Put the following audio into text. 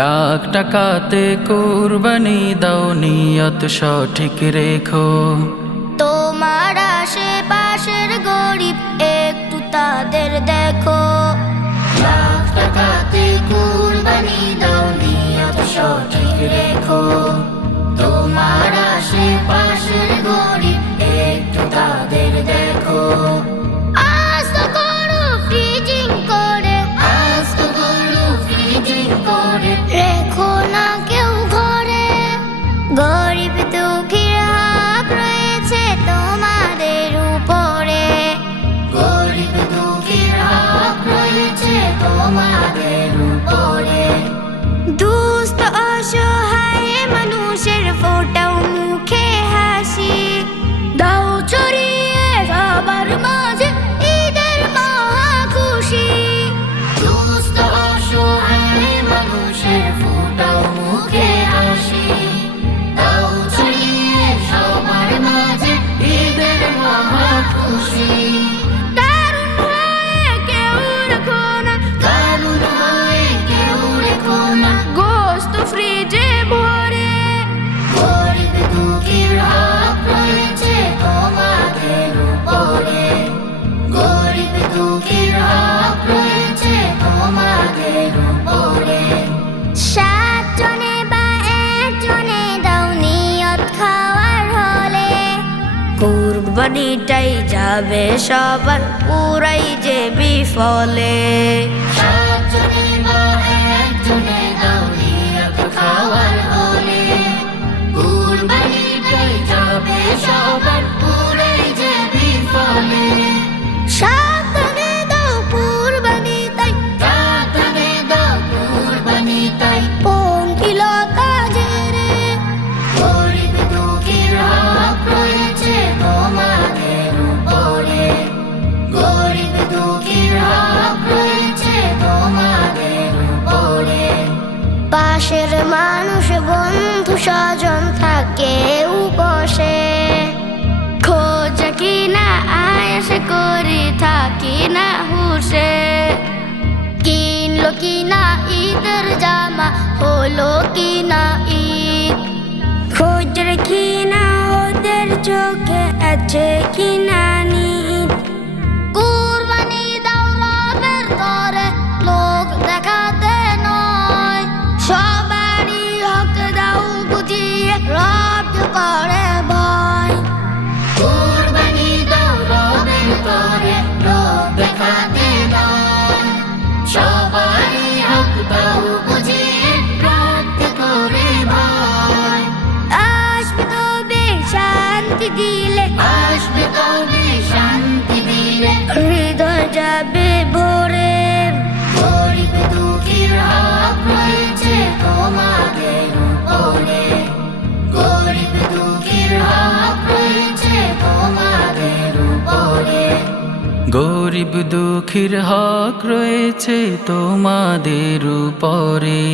লাখ টাকাতে কুরবানি দাও, নিয়ত সঠিক রেখো। তোমার আশেপাশের গরিব একটু তাদের দেখো। লাখ টাকাতে কুরবানি দাও, নিয়ত সঠিক রেখো। তোমার আশেপাশের গরিব একটু তাদের দেখো। আস্ত করো ফ্রিজিং করে, আস্ত করো ফ্রিজিং করে, রেখো না কেউ ঘরে। গরিব দুঃখীর হক রয়েছে তোমাদের উপরে। গরিব দুঃখীর হক রয়েছে তোমাদের উপরে। দুস্থ অসহায় মানুষের ফোটাও মুখে হাসি, দাও ছড়িয়ে সবার মাঝে ঈদের মহা খুশি। দুস্থ অসহায় মানুষের ফোটাও মুখে হাসি, দাও ছড়িয়ে সবার মাঝে ঈদের মহা খুশি। দারুণ হয়ে কেউ রেখো না, দারুণ হয়ে কেউ রেখো না, গোশত ফ্রিজে ভরে। গরিব দুঃখীর হক রয়েছে তোমাদের উপরে। গরিব দুঃখীর হক রয়েছে তোমাদের উপরে। 7 জনে বা 1 জনে দাও নিয়ত খাওয়ার হলে, কুরবানিটাই যাবে সবার পুরাই যে বিফলে। 7 জনে বা 1 জনে দাও নিয়ত খাওয়ার হলে, কুরবানিটাই যাবে সবার পুরাই যে বিফলে। সাবধানে দাও কুরবানি তাই, সাবধানে দাও কুরবানি তাই, পঙ্কিলতা ঝেড়ে। গরিব দুঃখীর হক রয়েছে তোমাদের উপরে। গরিব দুঃখীর হক রয়েছে তোমাদের উপরে। পাশের মানুষ বন্ধু স্বজন থাকে উপসে, খোঁজ কিনা আয়াস করি থাকি না হুসে। কিনলো কিনা ঈদের জামা, হলো কিনা ঈদ, খোঁজ রাখি না ওদের চোখে আছে কিনা নিদ। কুরবানি দাও রবের তরে, লোক দেখাতে নয়। সবারই হক দাও বুঝিয়ে, রব করে ভয়। কুরবানি দাও রবের তরে, লোক দেখাতে নয়। সবারই হক দাও বুঝিয়ে, রব করে ভয়। আসবে তবে শান্তি দিলে, আসবে তবে শান্তি দিলে, হৃদয় যাবে ভরে। গরিব দুঃখীর হক রয়েছে তোমাদের উপরে। গরিব দুঃখীর হক রয়েছে তোমাদের উপরে। গরিব দুঃখীর হক রয়েছে তোমাদের উপরে।